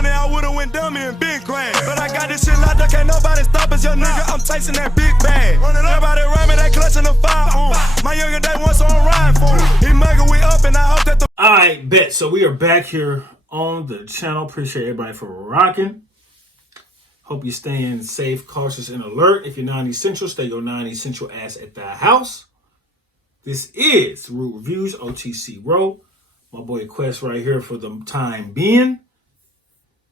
money, I would've went dummy and been grand. But I got this shit locked up, can't nobody stop us, young nigga. I'm Tyson that big bag. Everybody around me, they clutching the fire. My younger day once on ride for him. He mugger, we up, and I hope that the. Alright, bet. So we are back here on the channel. Appreciate everybody for rocking. Hope you're staying safe, cautious, and alert. If you're non-essential, stay your non-essential ass at the house. This is Root Reviews, OTC Row. My boy Quest right here for the time being.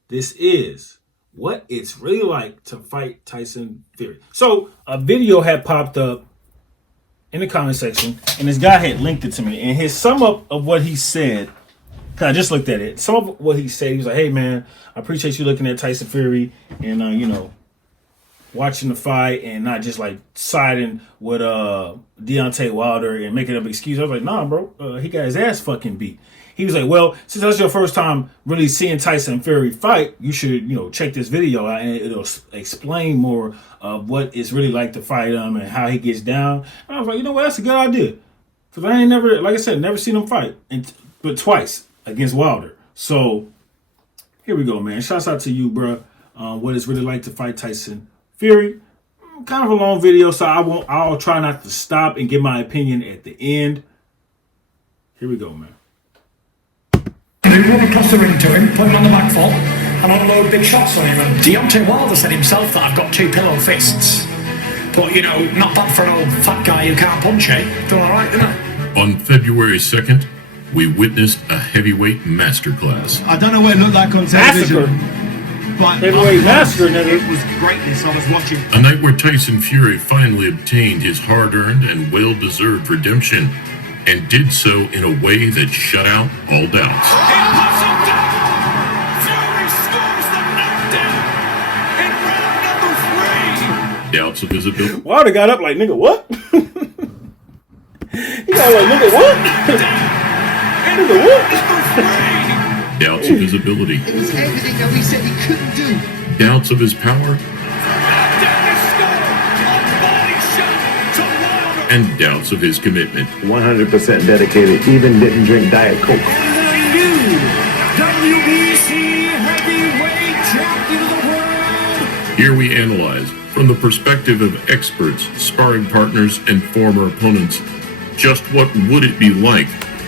This is what it's really like to fight Tyson Fury. So a video had popped up in the comment section, and this guy had linked it to me. And his sum up of what he said, because I just looked at it. Some of what he said, he was like, hey man, I appreciate you looking at Tyson Fury and watching the fight and not just like siding with Deontay Wilder and making up excuses. I was like, nah, bro, he got his ass fucking beat. He was like, well, since that's your first time really seeing Tyson Fury fight, you should, check this video out and it'll explain more of what it's really like to fight him and how he gets down. And I was like, you know what, that's a good idea. Because I ain't never, like I said, never seen him fight, but twice against Wilder. So here we go, man. Shouts out to you, bro. What it's really like to fight Tyson Fury. Kind of a long video, so I'll try not to stop and give my opinion at the end. Here we go, man. They run across the ring to him, put him on the back foot, and unload big shots on him. And Deontay Wilder said himself that I've got two pillow fists. But, not bad for an old fat guy who can't punch, eh? Done alright, didn't I? On February 2nd, we witnessed a heavyweight masterclass. I don't know what it looked like on television. But heavyweight massacre, nigga. It was greatness. I was watching. A night where Tyson Fury finally obtained his hard-earned and well-deserved redemption, and did so in a way that shut out all doubts. He puts him down. Fury scores the knockdown in round number 3. Doubts of his ability. Wilder got up like, nigga, what? He got like, nigga, what? Nigga, what? Doubts of his ability. It was everything that we said he couldn't do. Doubts of his power. And doubts of his commitment. 100% dedicated, even didn't drink Diet Coke. WBC heavyweight champion of the world. Here we analyze, from the perspective of experts, sparring partners, and former opponents, just what would it be like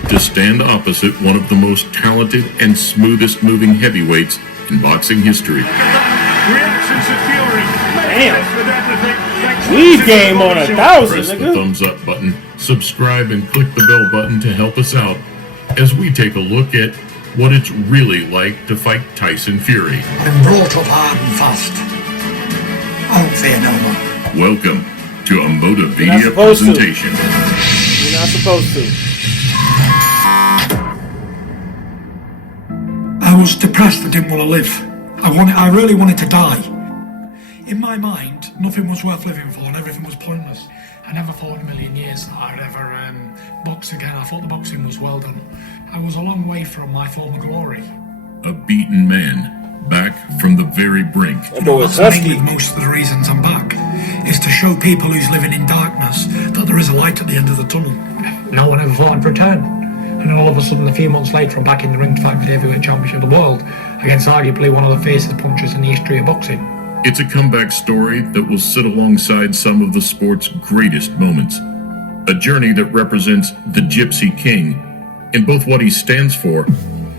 to stand opposite one of the most talented and smoothest moving heavyweights in boxing history. Reactions to Fury. Damn. Lead game on 1,000, Press the nigga. thumbs up button, subscribe, and click the bell button to help us out as we take a look at what it's really like to fight Tyson Fury. I'm brought up hard and fast. I don't fear no one. Welcome to a You're not Motivadia supposed to. presentation. You're not supposed to. I was depressed. I didn't want to live. I really wanted to die. In my mind, nothing was worth living for and everything was pointless. I never thought in a million years that I'd ever box again. I thought the boxing was well done. I was a long way from my former glory. A beaten man, back from the very brink. That boy was That's husky. mainly most of the reasons I'm back, is to show people who's living in darkness that there is a light at the end of the tunnel. No one ever thought I'd return. And then all of a sudden, a few months later, I'm back in the ring to fight for the heavyweight championship of the world against arguably one of the fiercest punchers in the history of boxing. It's a comeback story that will sit alongside some of the sport's greatest moments. A journey that represents the Gypsy King in both what he stands for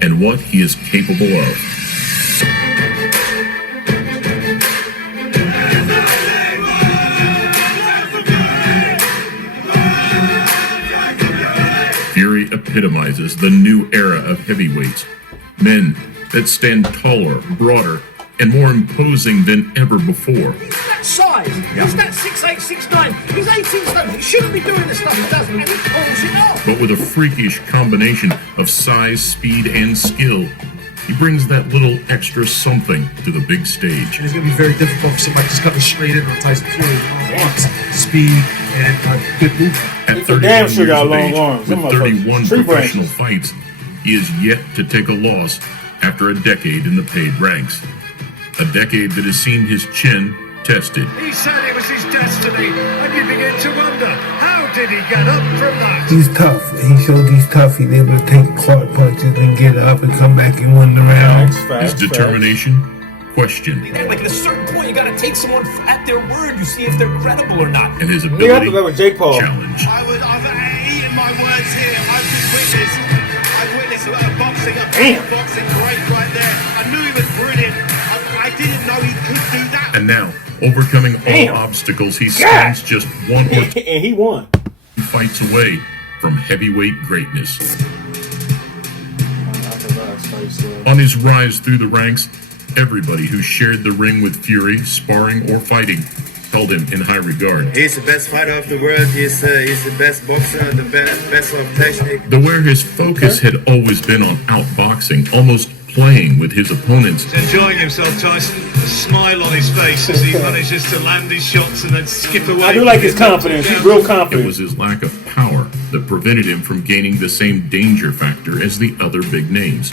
and what he is capable of. Fury epitomizes the new era of heavyweights. Men that stand taller, broader, and more imposing than ever before. That size, he's that 6'8", 6'9", he's 18 stone, he shouldn't be doing the stuff he does, and he pulls it off. But with a freakish combination of size, speed, and skill, he brings that little extra something to the big stage. It's going to be very difficult for somebody who's coming straight in on Tyson Fury. Speed and good movement. At He 31 damn sure got years of long age, arms. Them with motherfuckers 31 tree professional branches. fights, he is yet to take a loss after a decade in the paid ranks. A decade that has seen his chin tested. He said it was his destiny, and you begin to wonder, how did he get up from that? He's tough. He showed he's tough. He's able to take hard punches and get up and come back and win the round. His determination, questioned. Like at a certain point, you gotta take someone at their word. You see if they're credible or not. And his You have ability, to go with Jake Paul. challenge. I've eaten my words here. I've witnessed a boxing great right there. I knew he was brilliant. I didn't know he could do that. And now, overcoming all obstacles, he stands just one or two And he won. fights away from heavyweight greatness. On his rise through the ranks, everybody who shared the ring with Fury, sparring or fighting, held him in high regard. He's the best fighter of the world. He's the best boxer, the best of technique. Though where his focus had always been on outboxing, almost playing with his opponents, Enjoying himself, Tyson. A smile on his face as he manages to land his shots and then skip away. I do like his confidence. He's real it confident. was his lack of power that prevented him from gaining the same danger factor as the other big names.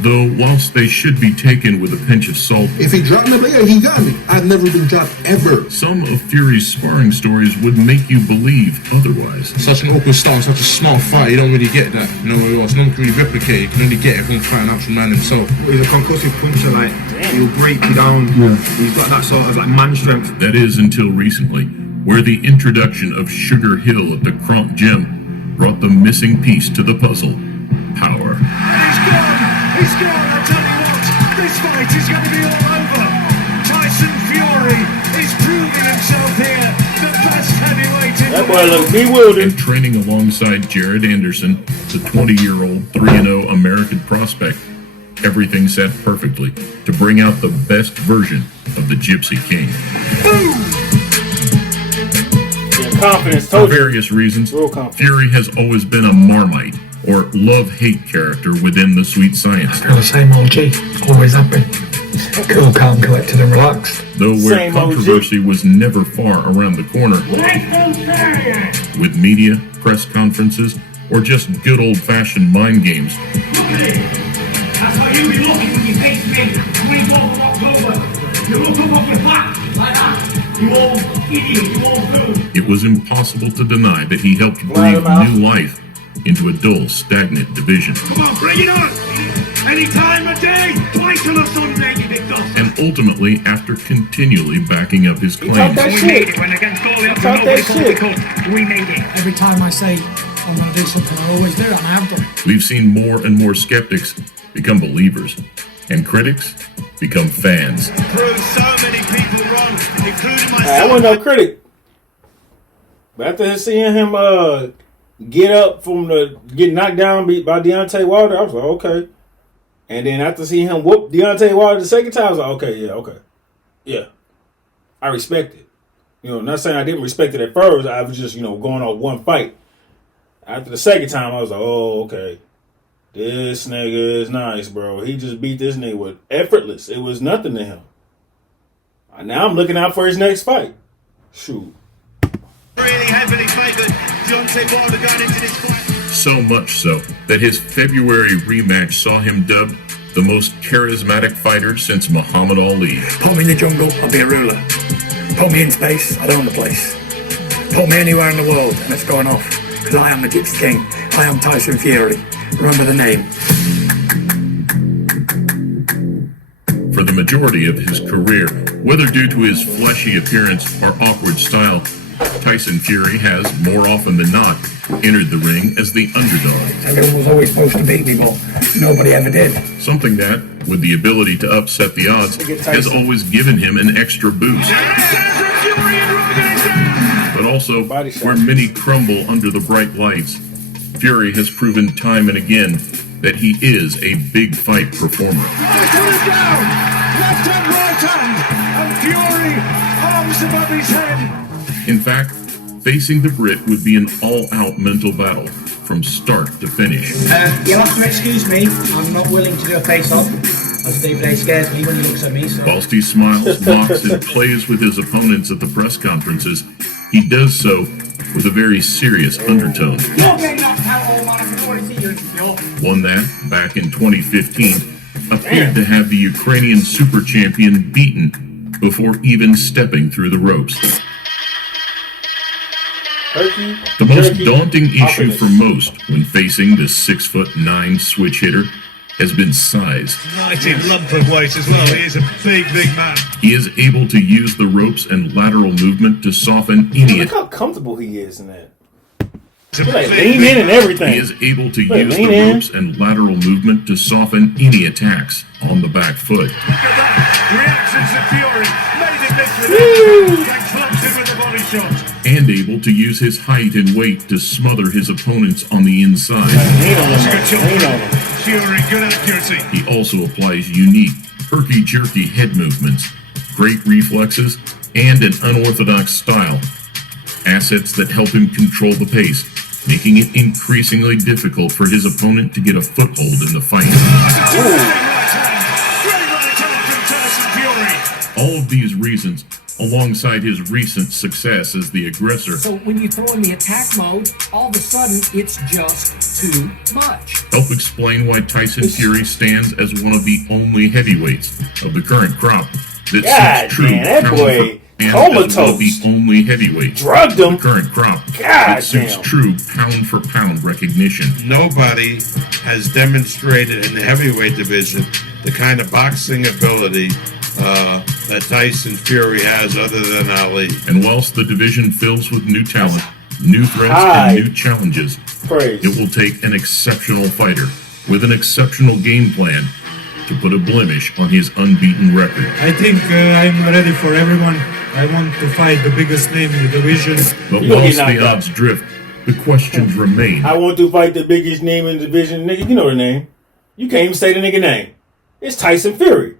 Though, whilst they should be taken with a pinch of salt, If he dropped me, yeah, he got me. I've never been dropped ever. some of Fury's sparring stories would make you believe otherwise. Such an awkward style, such a smart fight. You don't really get that. You know, it's not really replicated. You can only get it from fighting out from man himself. He's a concussive puncher, like he'll break you down. He's got that sort of like man strength. That is until recently, where the introduction of Sugar Hill at the Kronk Gym brought the missing piece to the puzzle: power. He's gone! He's gone! I tell you what, this fight is going to be all over. Tyson Fury is proving himself here, the best heavyweight in That the boy world. looks bewildered. And training alongside Jared Anderson, the 20-year-old 3-0 American prospect, everything set perfectly to bring out the best version of the Gypsy King. Yeah, confidence. For Told you. various reasons, Real confident. Fury has always been a Marmite, or love-hate character within the Sweet Science. Still the same old G. Always have been. Cool, calm, collected and relaxed. Though where Same OG. controversy was never far around the corner, with media, press conferences, or just good old-fashioned mind games, That's how you be looking when you face me. 24th of October. You look up off your back like that. You old idiot, you old fool. it was impossible to deny that he helped breathe Loudmouth. new life into a dull, stagnant division. Come on, bring it on! Any time of day, twice on a Sunday, you big dog. And ultimately, after continually backing up his He talk claims, that We made shit. it when against goalie up Talk and nobody that called shit. because we made it. Every time I say I'm going to do something, I always do it, and I have done it. we've seen more and more skeptics become believers, and critics become fans. Proved so many people wrong, including myself. I wasn't no critic. But after seeing him get up get knocked down by Deontay Wilder, I was like, okay. And then after seeing him whoop Deontay Wilder the second time, I was like, okay. Yeah. I respect it. You know, not saying I didn't respect it at first. I was just, going on one fight. After the second time, I was like, oh, okay. This nigga is nice, bro. He just beat this nigga with effortless. It was nothing to him. Now I'm looking out for his next fight. Shoot. Really heavily favoured Deontay Wilder going into this fight. So much so that his February rematch saw him dubbed the most charismatic fighter since Muhammad Ali. Put me in the jungle, I'll be a ruler. Put me in space, I'll own the place. Put me anywhere in the world, and it's going off. Because I am the Gypsy King. I am Tyson Fury. Remember the name. For the majority of his career, whether due to his fleshy appearance or awkward style, Tyson Fury has, more often than not, entered the ring as the underdog. Everyone was always supposed to beat me, but nobody ever did. Something that, with the ability to upset the odds, has always given him an extra boost. But also, where many crumble under the bright lights, Fury has proven time and again that he is a big fight performer. Left hand, right hand, and Fury, arms above his head. In fact, facing the Brit would be an all-out mental battle from start to finish. You'll have to excuse me, I'm not willing to do a face-off, as David A scares me when he looks at me, so... Whilst he smiles, mocks, and plays with his opponents at the press conferences, he does so with a very serious undertone. You're getting knocked out, old man. I can already see you insecure. One that, back in 2015, appeared to have the Ukrainian super champion beaten before even stepping through the ropes. Turkey, The most jerky, daunting issue openness. for most when facing this 6'9" switch hitter has been size. United lump of weight as well. He is a big, big man. He is able to use the ropes and lateral movement to soften any Look how comfortable he is in that. He's a He like big, lean in and He everything. is able to Look, use lean the in. ropes and lateral movement to soften any attacks on the back foot. Look at that. Reactions to Fury. Made it literally. Then clubs him with a body shot. And able to use his height and weight to smother his opponents on the inside. Lean on him. Good shot. Lean on him. Fury, good accuracy. He also applies unique, herky-jerky head movements, great reflexes, and an unorthodox style. Assets that help him control the pace, making it increasingly difficult for his opponent to get a foothold in the fight. Great right hand from Tyson Fury. All of these reasons, alongside his recent success as the aggressor, So when you throw in the attack mode, all of a sudden it's just too much. help explain why Tyson Fury stands as one of the only heavyweights of the current crop that God seeks true damn, that pound boy for- and as one of comatose. the only heavyweights Drugged of him. the current crop God that seeks damn. true pound for pound recognition. Nobody has demonstrated in the heavyweight division the kind of boxing ability that Tyson Fury has other than Ali. And whilst the division fills with new talent, new threats, High. and new challenges, Praise. it will take an exceptional fighter with an exceptional game plan to put a blemish on his unbeaten record. I think I'm ready for everyone. I want to fight the biggest name in the division. But You gonna whilst get the knocked out. odds drift, the questions remain. I want to fight the biggest name in the division. Nigga, you know the name. You can't even say the nigga name. It's Tyson Fury.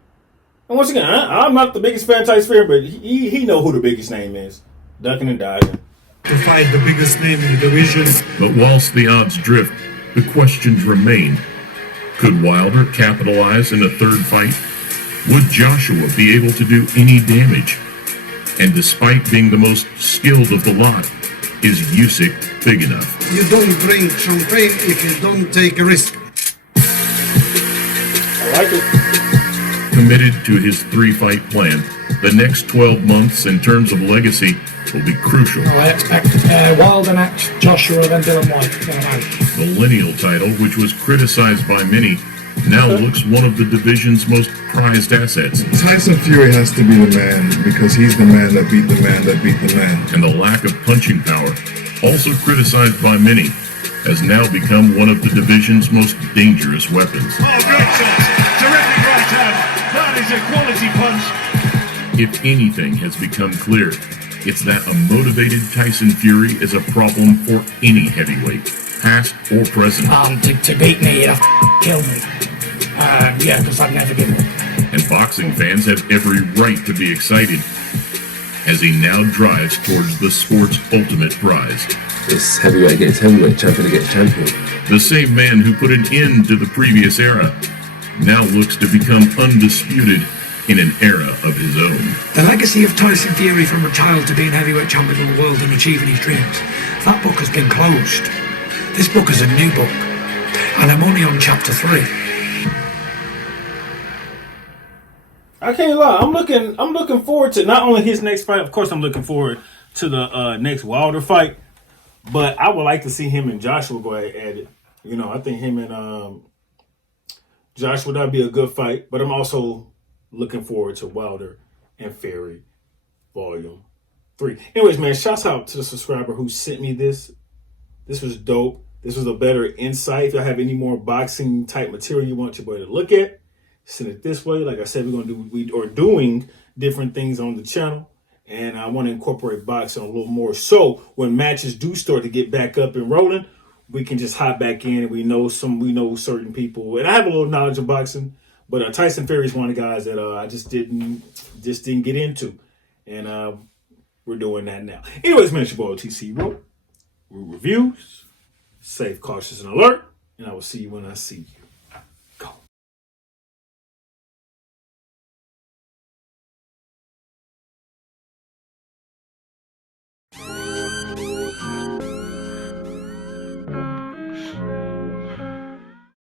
And once again, I'm not the biggest fan of Tyson Fury, but he know who the biggest name is. Ducking and dodging. To fight the biggest name in the division. But whilst the odds drift, the questions remain. Could Wilder capitalize in a third fight? Would Joshua be able to do any damage? And despite being the most skilled of the lot, is Usyk big enough? You don't drink champagne if you don't take a risk. I like it. Committed to his 3-fight plan, the next 12 months in terms of legacy will be crucial. I expect Wilder next, Joshua, then Dylan White. The lineal title, which was criticized by many, now looks one of the division's most prized assets. Tyson Fury has to be the man because he's the man that beat the man that beat the man. And the lack of punching power, also criticized by many, has now become one of the division's most dangerous weapons. Oh, great shot. Terrific right hand. That is a quality punch. If anything has become clear, it's that a motivated Tyson Fury is a problem for any heavyweight, past or present. To beat me, you'd have to kill me. Yeah, because I'd never give up. And boxing fans have every right to be excited as he now drives towards the sport's ultimate prize. It's heavyweight against heavyweight, champion against champion. The same man who put an end to the previous era now looks to become undisputed in an era of his own. The legacy of Tyson Fury from a child to being heavyweight champion of the world and achieving his dreams. That book has been closed. This book is a new book, and I'm only on chapter 3. I can't lie. I'm looking forward to not only his next fight. Of course, I'm looking forward to the next Wilder fight. But I would like to see him and Joshua go at it. You know, I think him and Joshua, that'd be a good fight. But I'm also looking forward to Wilder and Fury Volume 3. Anyways, man, shouts out to the subscriber who sent me this. This was dope. This was a better insight. If y'all have any more boxing type material you want your boy to look at, send it this way. Like I said, we are doing different things on the channel. And I want to incorporate boxing a little more. So when matches do start to get back up and rolling, we can just hop back in and we know certain people. And I have a little knowledge of boxing, but Tyson Fury is one of the guys that I just didn't get into. And we're doing that now. Anyways, man, it's your boy OTC Road. Reviews, safe, cautious, and alert. And I will see you when I see you.